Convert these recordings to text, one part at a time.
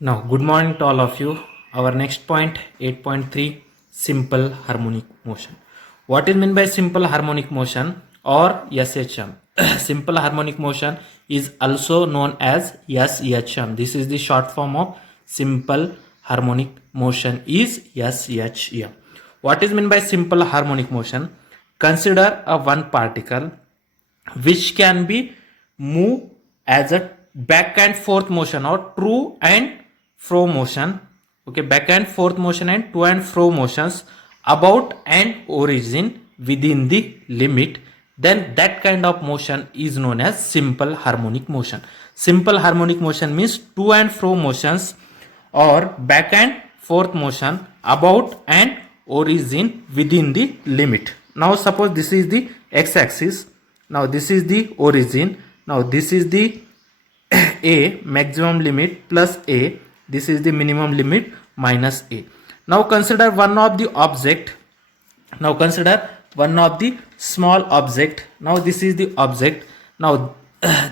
Now, good morning to all of you. Our next point, 8.3, simple harmonic motion. What is meant by simple harmonic motion or SHM? Simple harmonic motion is also known as SHM. This is the short form of simple harmonic motion is SHM. What is meant by simple harmonic motion? Consider a one particle which can be moved as a back and forth motion or true and fro motion. Okay, back and forth motion and to and fro motions about an origin within the limit, then that kind of motion is known as simple harmonic motion. Simple harmonic motion means to and fro motions or back and forth motion about an origin within the limit. Now suppose this is the x-axis. Now this is the origin. Now this is the a maximum limit plus a. This is the minimum limit minus a. Now consider one of the object. Now consider one of the small object. Now this is the object. Now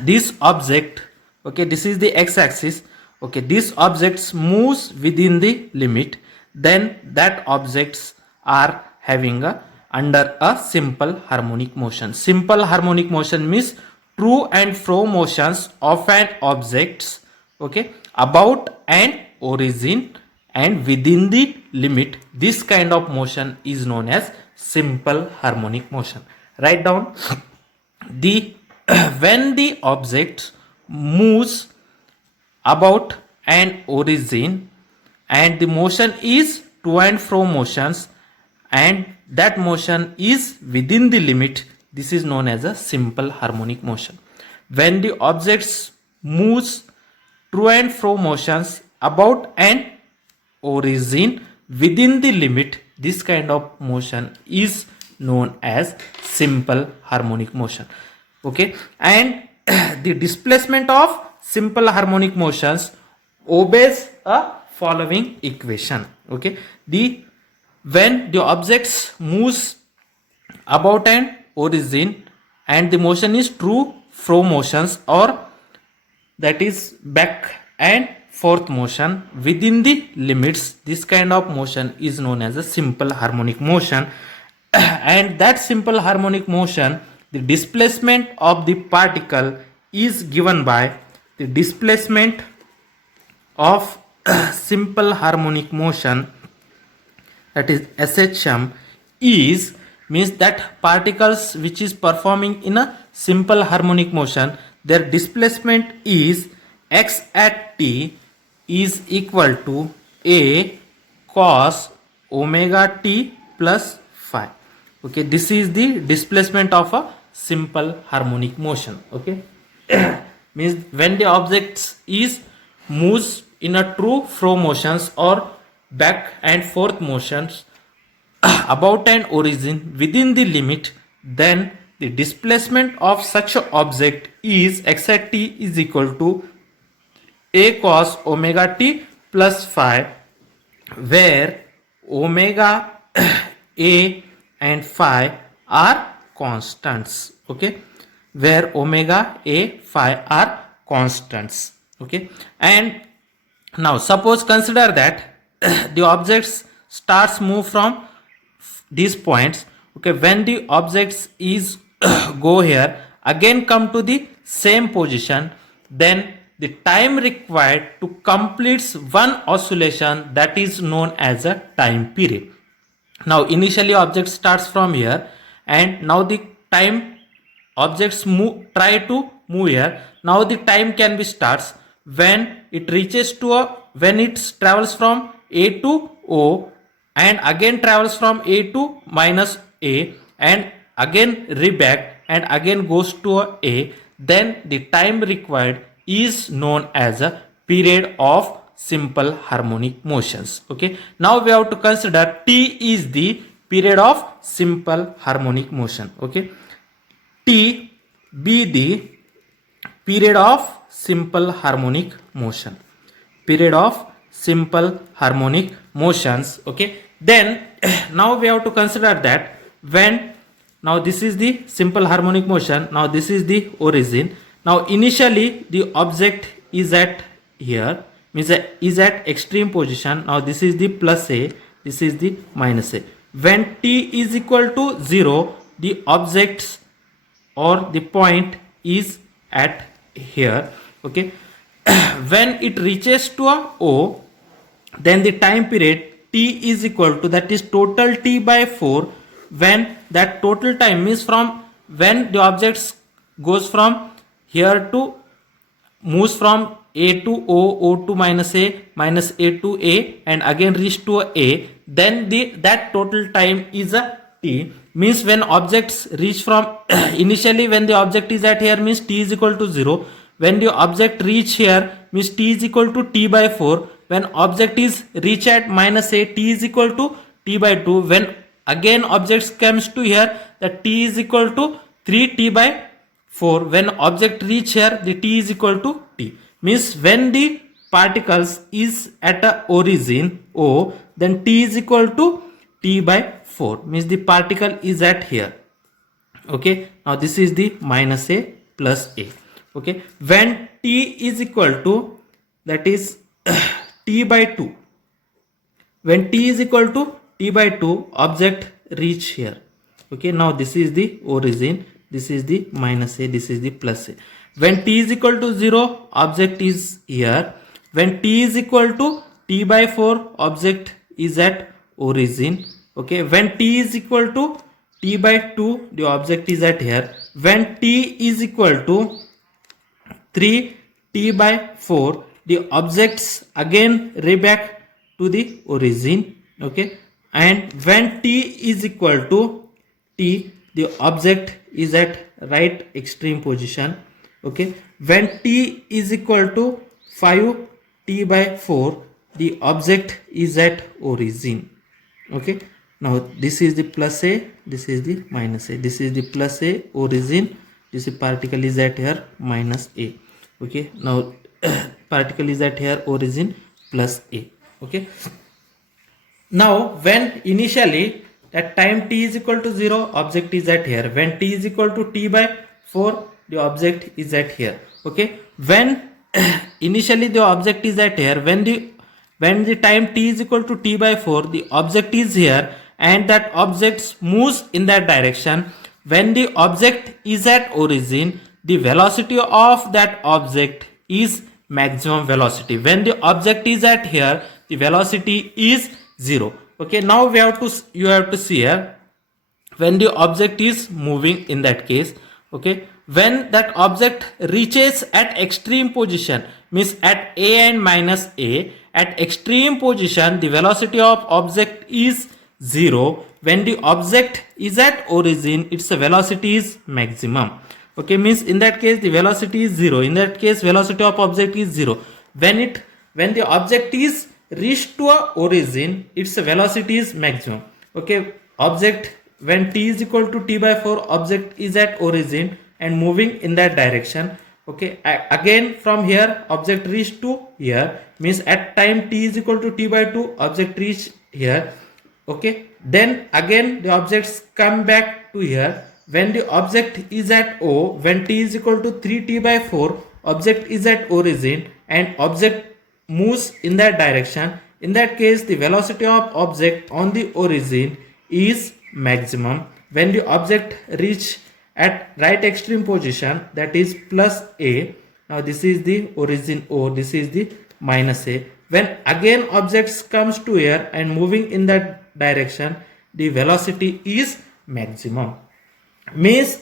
this object, okay, this is the x-axis. Okay, this objects moves within the limit, then that objects are having a under a simple harmonic motion. Simple harmonic motion means true and fro motions of an objects, okay, about an origin and within the limit. This kind of motion is known as simple harmonic motion. Write down the when the object moves about an origin and the motion is to and fro motions and that motion is within the limit, this is known as a simple harmonic motion. When the objects moves to and fro motions about an origin within the limit, this kind of motion is known as simple harmonic motion. Okay, and the displacement of simple harmonic motions obeys a following equation. Okay, the when the objects moves about an origin and the motion is true fro motions or that is back and forth motion within the limits, this kind of motion is known as a simple harmonic motion. And that simple harmonic motion, the displacement of the particle is given by the displacement of simple harmonic motion, that is SHM, is means that particles which is performing in a simple harmonic motion, their displacement is x at t is equal to a cos omega t plus phi. Okay, this is the displacement of a simple harmonic motion. Okay, means when the object is moves in a true fro motions or back and forth motions about an origin within the limit, then the displacement of such an object is x at t is equal to a cos omega t plus phi, where omega a and phi are constants. Okay, where omega a phi are constants. Okay, and now suppose consider that the objects starts move from these points. Okay, when the objects is go here again come to the same position, then the time required to complete one oscillation, that is known as a time period. Now initially object starts from here and now the time objects move try to move here. Now the time can be starts when it reaches to a when it travels from a to o and again travels from a to minus a and again reback and again goes to a, then the time required is known as a period of simple harmonic motions. Okay, now we have to consider t is the period of simple harmonic motion. Okay, t be the period of simple harmonic motion, period of simple harmonic motions. Okay, then now we have to consider that when now this is the simple harmonic motion, now this is the origin. Now initially the object is at here means is at extreme position. Now this is the plus a, this is the minus a. When t is equal to 0, the objects or the point is at here. Okay. When it reaches to a O, then the time period t is equal to, that is total t by 4. When that total time is from when the objects goes from here to moves from a to O to minus a to a, and again reach to a, then that total time is a t. Means when objects reach from initially when the object is at here means t is equal to 0. When the object reach here means t is equal to t by 4. When object is reach at minus a, t is equal to t by 2. When again objects comes to here, the t is equal to 3t by 4. When object reach here, the t is equal to t. Means when the particles is at a origin O, then t is equal to t by 4. Means the particle is at here. Okay. Now this is the minus a plus a. Okay. When t is equal to, that is t by 2. When t is equal to t by 2, object reach here. Okay. Now this is the origin. This is the minus a, this is the plus a. When t is equal to 0, object is here. When t is equal to t by 4, object is at origin. Okay. When t is equal to t by 2, the object is at here. When t is equal to 3t by 4, the objects again re back to the origin. Okay. And when t is equal to t, the object is at right extreme position. Okay. When t is equal to 5t by 4, the object is at origin. Okay. Now this is the plus a, this is the minus a. This is the plus a origin. This particle is at here minus a. Okay. Now particle is at here origin plus a. Okay. Now when initially at time t is equal to 0, object is at here. When t is equal to t by 4, the object is at here. Okay. When initially the object is at here, when the time t is equal to t by 4, the object is here and that object moves in that direction. When the object is at origin, the velocity of that object is maximum velocity. When the object is at here, the velocity is 0. Okay. Now you have to see here when the object is moving in that case. Okay. When that object reaches at extreme position, means at a and minus a, at extreme position the velocity of object is 0. When the object is at origin, its velocity is maximum. Okay. Means in that case the velocity is 0. In that case velocity of object is 0. When the object is reached to a origin, its velocity is maximum. Okay. Object, when t is equal to t by 4, object is at origin and moving in that direction. Okay. Again from here object reach to here, means at time t is equal to t by 2, object reach here. Okay. Then again the objects come back to here. When the object is at O, when t is equal to 3t by 4, object is at origin and object moves in that direction. In that case the velocity of object on the origin is maximum. When the object reach at right extreme position, that is plus a. Now this is the origin O, this is the minus a. When again objects comes to here and moving in that direction, the velocity is maximum. Means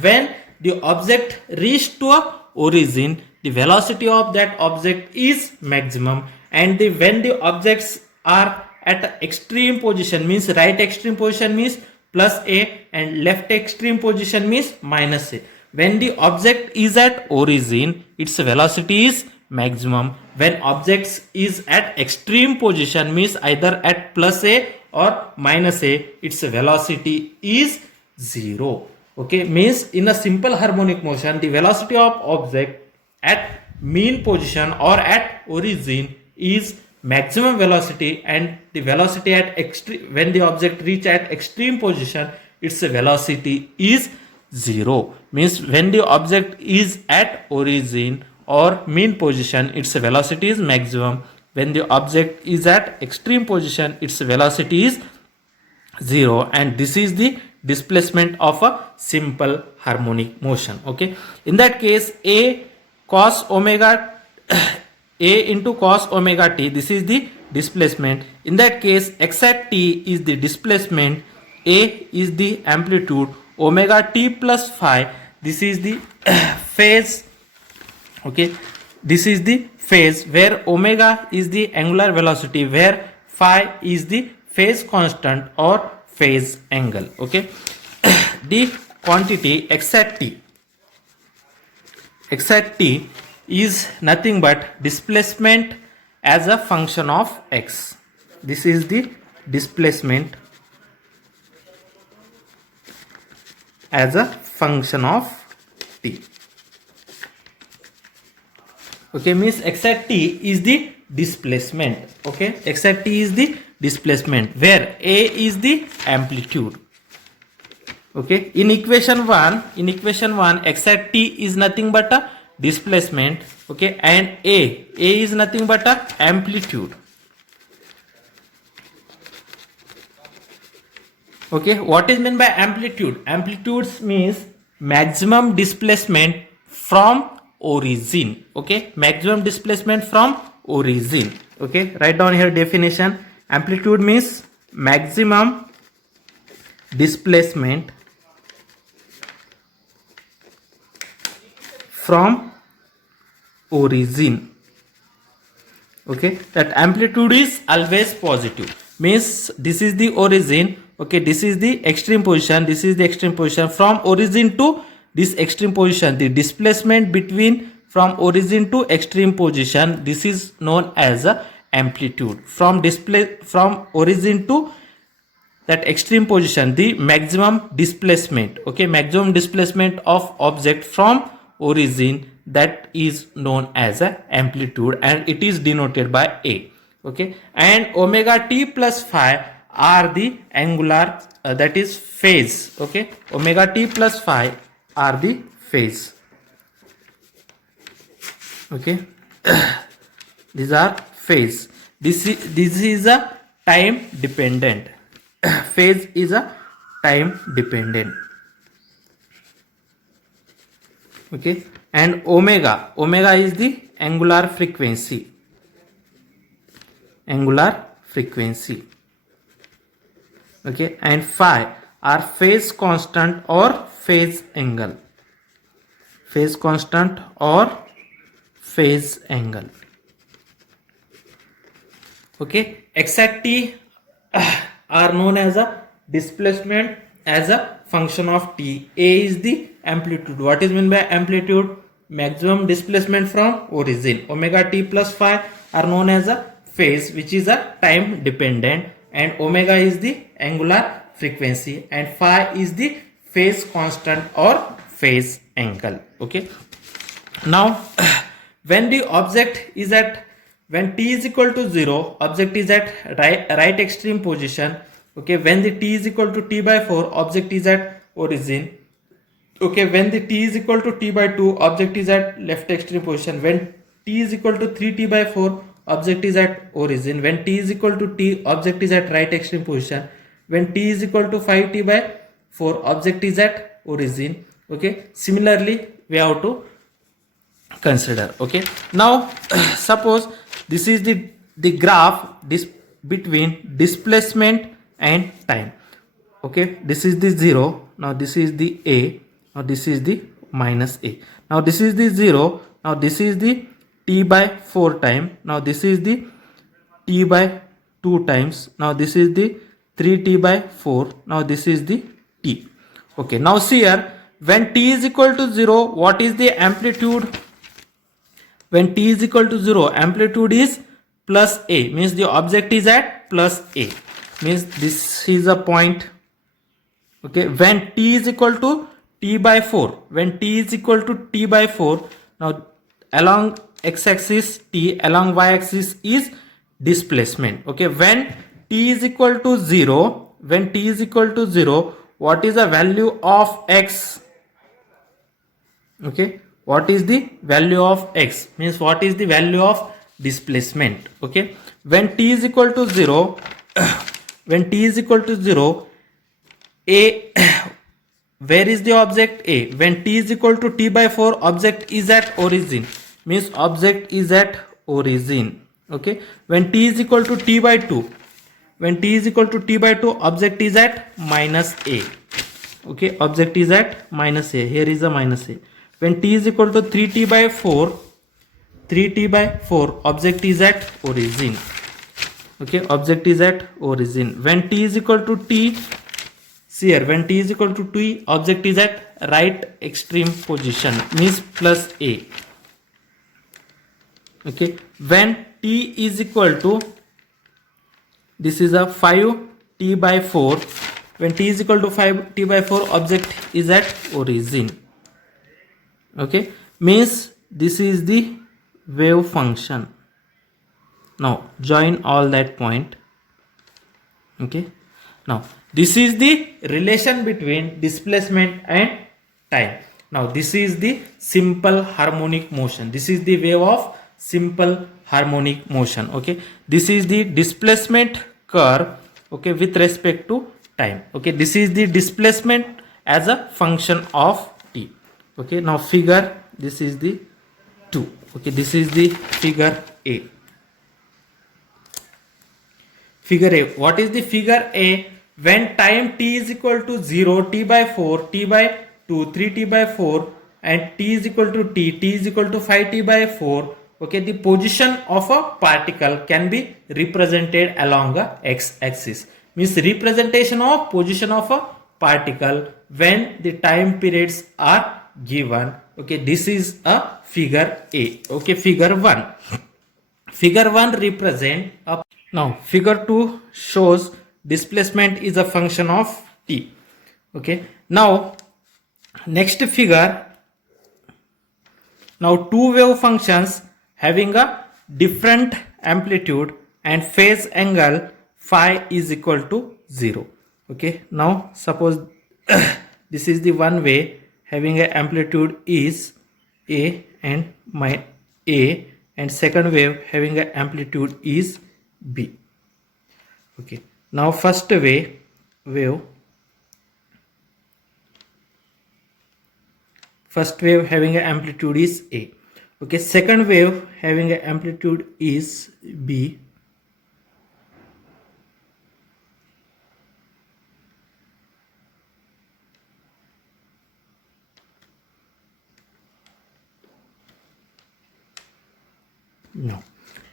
when the object reach to a origin, the velocity of that object is maximum, and when the objects are at extreme position, means right extreme position means plus a and left extreme position means minus a. When the object is at origin, its velocity is maximum. When objects is at extreme position means either at plus a or minus a, its velocity is 0. Okay. Means in a simple harmonic motion, the velocity of object at mean position or at origin is maximum velocity, and the velocity at extreme, when the object reach at extreme position, its velocity is 0. Means when the object is at origin or mean position, its velocity is maximum. When the object is at extreme position, its velocity is 0, and this is the displacement of a simple harmonic motion. Okay, in that case, a cos omega a into cos omega t, this is the displacement. In that case, x at t is the displacement, a is the amplitude, omega t plus phi, this is the phase. Okay, this is the phase where omega is the angular velocity, where phi is the phase constant or phase angle. Okay, the quantity x at t is nothing but displacement as a function of x. This is the displacement as a function of t. Okay, means x at t is the displacement. Okay, x at t is the displacement where a is the amplitude. Okay, in equation 1 x at t is nothing but a displacement. Okay, and a is nothing but a amplitude. Okay, what is meant by amplitude? Amplitudes means maximum displacement from origin. Okay, maximum displacement from origin. Okay, write down here definition. Amplitude means maximum displacement from origin. Okay, that amplitude is always positive, means this is the origin. Okay, this is the extreme position, this is the extreme position. From origin to this extreme position, the displacement between from origin to extreme position, this is known as a amplitude. From origin to that extreme position, the maximum displacement. Okay, maximum displacement of object from origin, that is known as a amplitude, and it is denoted by a. Okay, and omega t plus phi are the angular, that is phase. Okay, omega t plus phi are the phase. Okay, these are phase. This is a time dependent. Phase is a time dependent. Okay, and omega is the angular frequency. Okay, and phi are phase constant or phase angle. Okay, x at t are known as a displacement as a function of t. A is the amplitude. What is meant by amplitude? Maximum displacement from origin. Omega t plus phi are known as a phase, which is a time dependent, and omega is the angular frequency, and phi is the phase constant or phase angle. Okay, now when the object is at, when t is equal to 0, object is at right extreme position. Okay, when the t is equal to t by 4, object is at origin. Okay, when the t is equal to t by 2, object is at left extreme position. When t is equal to 3t by 4, object is at origin. When t is equal to t, object is at right extreme position. When t is equal to 5t by 4, object is at origin. Okay, similarly we have to consider. Okay, now suppose this is the graph between displacement and time. Okay, this is the 0, now this is the a, now this is the minus a, now this is the 0, now this is the t by 4 time, now this is the t by 2 times, now this is the 3t by 4, now this is the t. Okay, now see here, when t is equal to 0, what is the amplitude? When t is equal to 0, amplitude is plus a, means the object is at plus a, means this is a point. Okay, when t is equal to t by 4, when t is equal to t by 4, now along x-axis t, along y-axis is displacement. Okay, when t is equal to 0, when t is equal to 0, what is the value of x? Okay, what is the value of x, means what is the value of displacement. Okay, when t is equal to 0, when t is equal to 0, a where is the object a? When t is equal to t by 4, object is at origin, means object is at origin. Okay, when t is equal to t by 2, when t is equal to t by 2, object is at minus a. Okay, object is at minus a, here is a minus a. When t is equal to 3t by 4, 3t by 4, object is at origin. Okay, object is at origin. When t is equal to t, see here, when t is equal to t, object is at right extreme position, means plus a. Okay, when t is equal to, this is a 5t by 4, when t is equal to 5t by 4, object is at origin. Okay, means this is the wave function. Now join all that point. Okay, now this is the relation between displacement and time. Now this is the simple harmonic motion. This is the wave of simple harmonic motion. Okay, this is the displacement curve, okay, with respect to time. Okay, this is the displacement as a function of t. Okay, now figure, this is the 2. Okay, this is the figure A. Figure A. What is the figure A? When time t is equal to 0, t by 4, t by 2, 3t by 4, and t is equal to t is equal to 5t by 4. Okay, the position of a particle can be represented along a x-axis. Means representation of position of a particle when the time periods are given. Okay, this is a figure A. Okay, figure 1. Figure 1 represent a, now figure 2 shows displacement is a function of t. Okay, now next figure, now two wave functions having a different amplitude and phase angle phi is equal to 0. Okay, now suppose this is the one way having a amplitude is a and my a, and second wave having a amplitude is b. Okay, now first wave having a amplitude is a. Okay, second wave having a amplitude is b. No,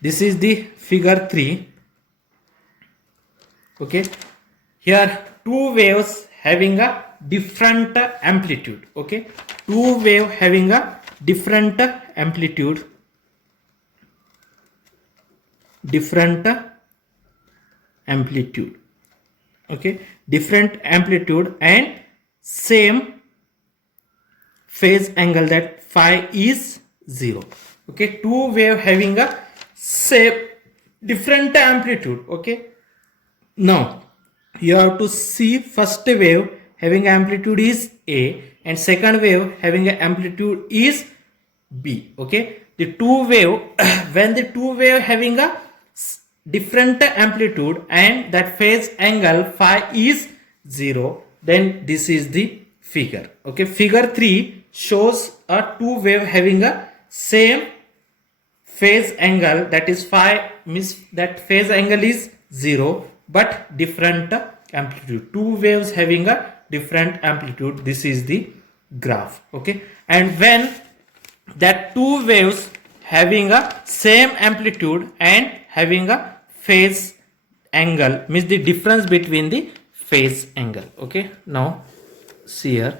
this is the figure 3. Okay, here two waves having a different amplitude. Okay, two wave having a different amplitude, okay, different amplitude and same phase angle, that phi is 0. Okay, two wave having a same different amplitude. Okay, now you have to see first wave having amplitude is a and second wave having an amplitude is b. Okay, the two wave when the two wave having a different amplitude and that phase angle phi is 0, then this is the figure. Okay, figure 3 shows a two wave having a same phase angle, that is phi, means that phase angle is 0 but different amplitude. Two waves having a different amplitude, this is the graph. Okay, and when that two waves having a same amplitude and having a phase angle, means the difference between the phase angle. Okay, now see here,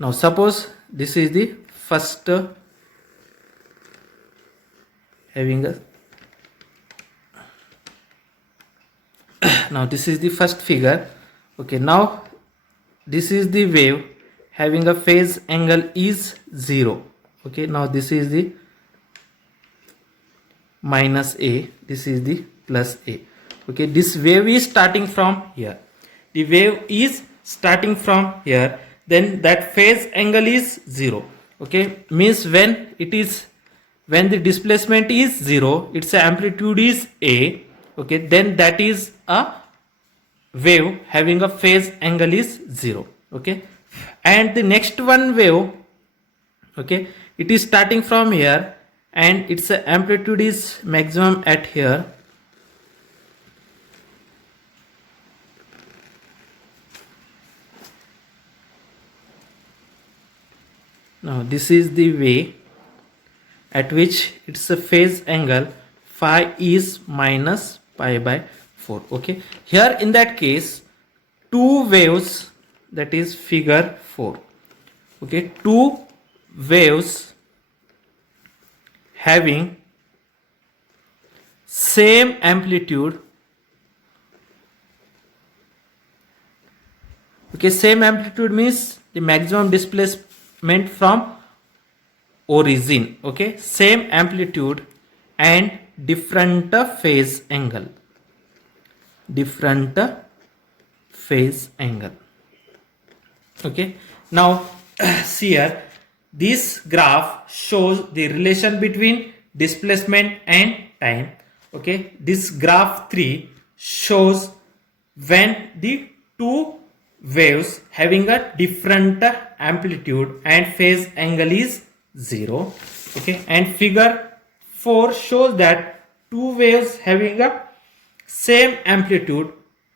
now suppose this is the first having a now this is the first figure. Okay, now this is the wave having a phase angle is 0. Okay, now this is the minus a, this is the plus a. Okay, this wave is starting from here, the wave is starting from here, then that phase angle is 0. Okay, means when the displacement is 0, its amplitude is A. Okay, then that is a wave having a phase angle is 0. Okay, and the next one wave, okay, it is starting from here and its amplitude is maximum at here. Now this is the way at which its a phase angle phi is minus pi by 4. Okay, here in that case two waves, that is figure 4. Okay, two waves having same amplitude. Okay, same amplitude means the maximum displacement from origin. Okay, same amplitude and different phase angle. Different phase angle. Okay, now see here, this graph shows the relation between displacement and time. Okay, this graph 3 shows when the two waves having a different amplitude and phase angle is 0. Okay, and figure 4 shows that two waves having a same amplitude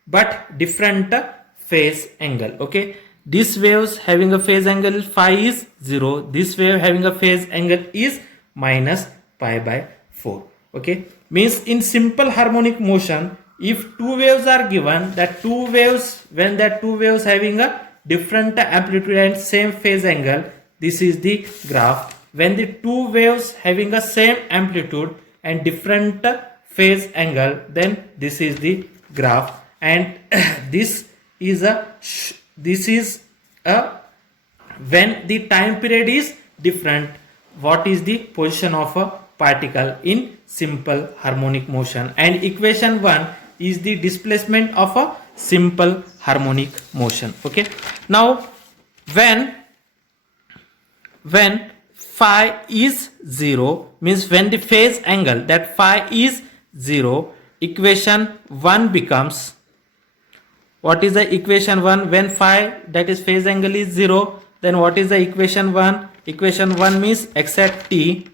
but different phase angle. Okay, this waves having a phase angle phi is 0, this wave having a phase angle is minus pi by 4. Okay, means in simple harmonic motion, if two waves are given, that two waves, when that two waves having a different amplitude and same phase angle, this is the graph. When the two waves having a same amplitude and different phase angle, then this is the graph. And this is a when the time period is different, what is the position of a particle in simple harmonic motion. And equation 1 is the displacement of a simple harmonic motion. Okay, now when phi is 0, means when the phase angle that phi is 0, equation 1 becomes, what is the equation 1? When phi, that is phase angle, is 0, then what is the equation 1? Equation 1 means x at t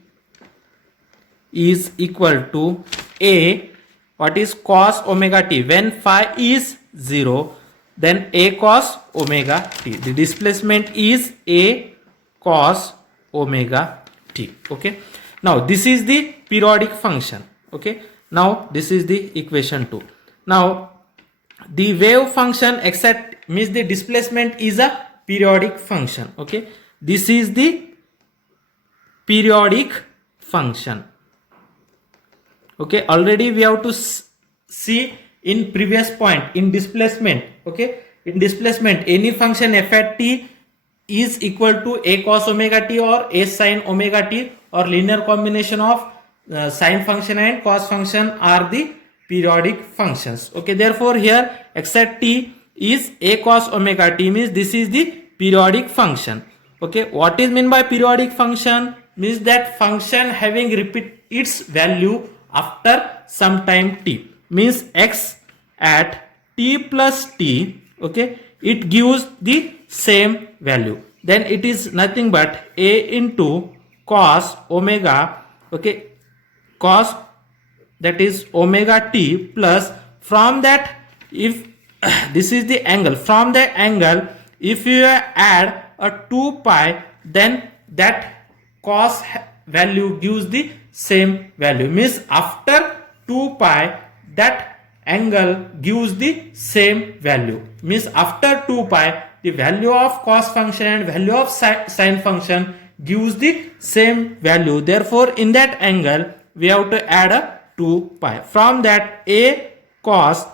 is equal to a, what is cos omega t. When phi is 0, then a cos omega t. The displacement is a cos omega t. Okay, now this is the periodic function. Okay, now this is the equation 2. Now the wave function x at means the displacement is a periodic function. Okay, this is the periodic function. Okay, already we have to see in previous point in displacement. Okay, in displacement any function f at t is equal to a cos omega t or a sin omega t, or linear combination of sine function and cos function are the periodic functions. Okay, therefore here x at t is a cos omega t, means this is the periodic function. Okay, what is meant by periodic function? Means that function having repeat its value after some time t, means x at t plus t. Okay, it gives the same value, then it is nothing but a into cos omega. Okay, cos, that is omega t, plus from that, if this is the angle, from the angle if you add a 2 pi, then that cos value gives the same value, means after 2 pi that angle gives the same value, means after 2 pi the value of cos function and value of sine function gives the same value. Therefore in that angle we have to add a 2 pi. From that a cos,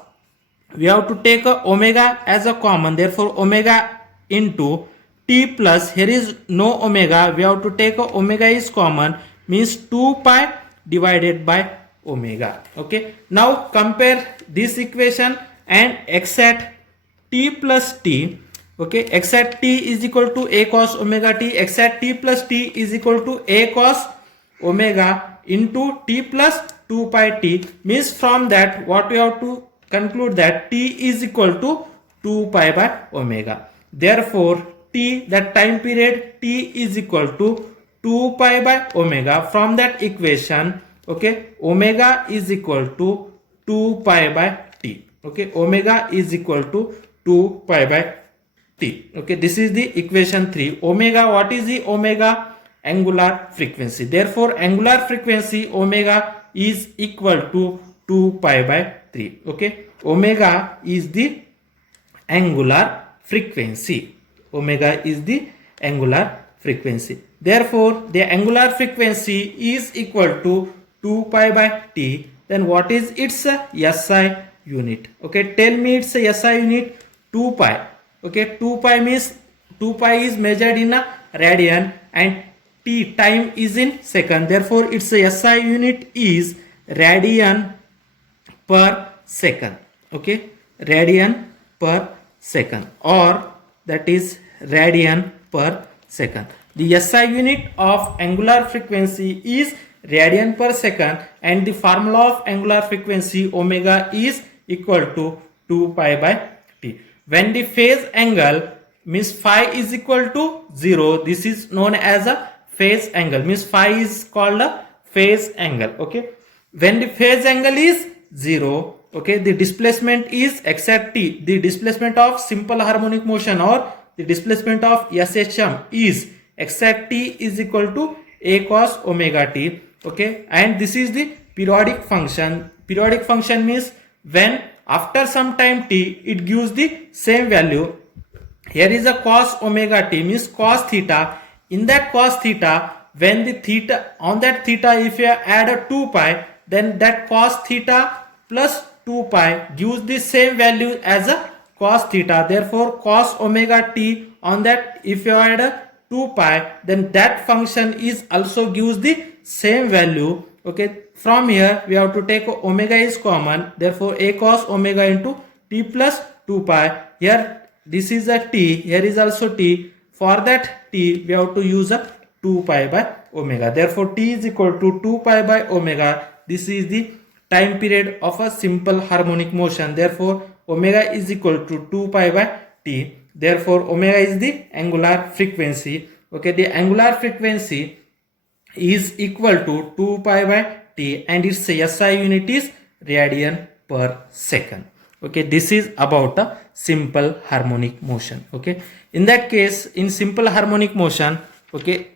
we have to take a omega as a common, therefore omega into t plus, here is no omega, we have to take a omega is common, means 2 pi divided by omega. Okay, now compare this equation and x at t plus t. Okay, x at t is equal to a cos omega t. X at t plus t is equal to a cos omega into t plus 2 pi t. Means from that what we have to conclude that t is equal to 2 pi by omega. Therefore t, that time period t is equal to 2 pi by omega. From that equation, okay, omega is equal to 2 pi by t. Okay, omega is equal to 2 pi by t. Okay, this is the equation 3. Omega, what is the omega? Angular frequency. Therefore angular frequency omega is equal to 2 pi by 3. Okay, omega is the angular frequency. Omega is the angular frequency. Therefore the angular frequency is equal to 2 pi by t. Then what is its SI unit? Okay, tell me its SI unit. 2 pi. Okay, 2 pi means 2 pi is measured in a radian and t, time, is in second. Therefore its SI unit is radian per second. Okay, radian per second, or that is radian per second. The SI unit of angular frequency is radian per second, and the formula of angular frequency omega is equal to 2 pi by t. When the phase angle means phi is equal to 0, this is known as a phase angle. Means phi is called a phase angle. Okay, when the phase angle is 0, okay, the displacement is x at t. The displacement of simple harmonic motion or the displacement of SHM is x at t is equal to a cos omega t. Okay, and this is the periodic function. Periodic function means when after some time t it gives the same value. Here is a cos omega t, means cos theta. In that cos theta, when the theta, on that theta if you add a 2 pi, then that cos theta plus 2 pi gives the same value as a cos theta. Therefore cos omega t, on that if you add a 2 pi, then that function is also gives the same value. Okay, from here we have to take omega is common. Therefore a cos omega into t plus 2 pi. Here this is a t, here is also t. For that t we have to use a 2 pi by omega. Therefore t is equal to 2 pi by omega. This is the time period of a simple harmonic motion. Therefore omega is equal to 2 pi by t. Therefore omega is the angular frequency. Okay, the angular frequency is equal to 2 pi by t, and its SI unit is radian per second. Okay, this is about a simple harmonic motion. Okay, in that case, in simple harmonic motion, okay,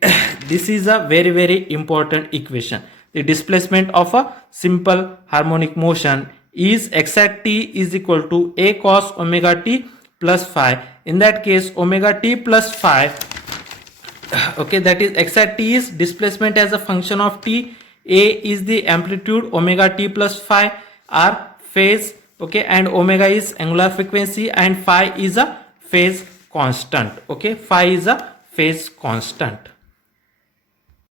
this is a very important equation. The displacement of a simple harmonic motion is x at t is equal to a cos omega t plus phi. In that case omega t plus phi, okay, that is x at t is displacement as a function of t, a is the amplitude, omega t plus phi are phase. Okay, and omega is angular frequency and phi is a phase constant. Okay, phi is a phase constant.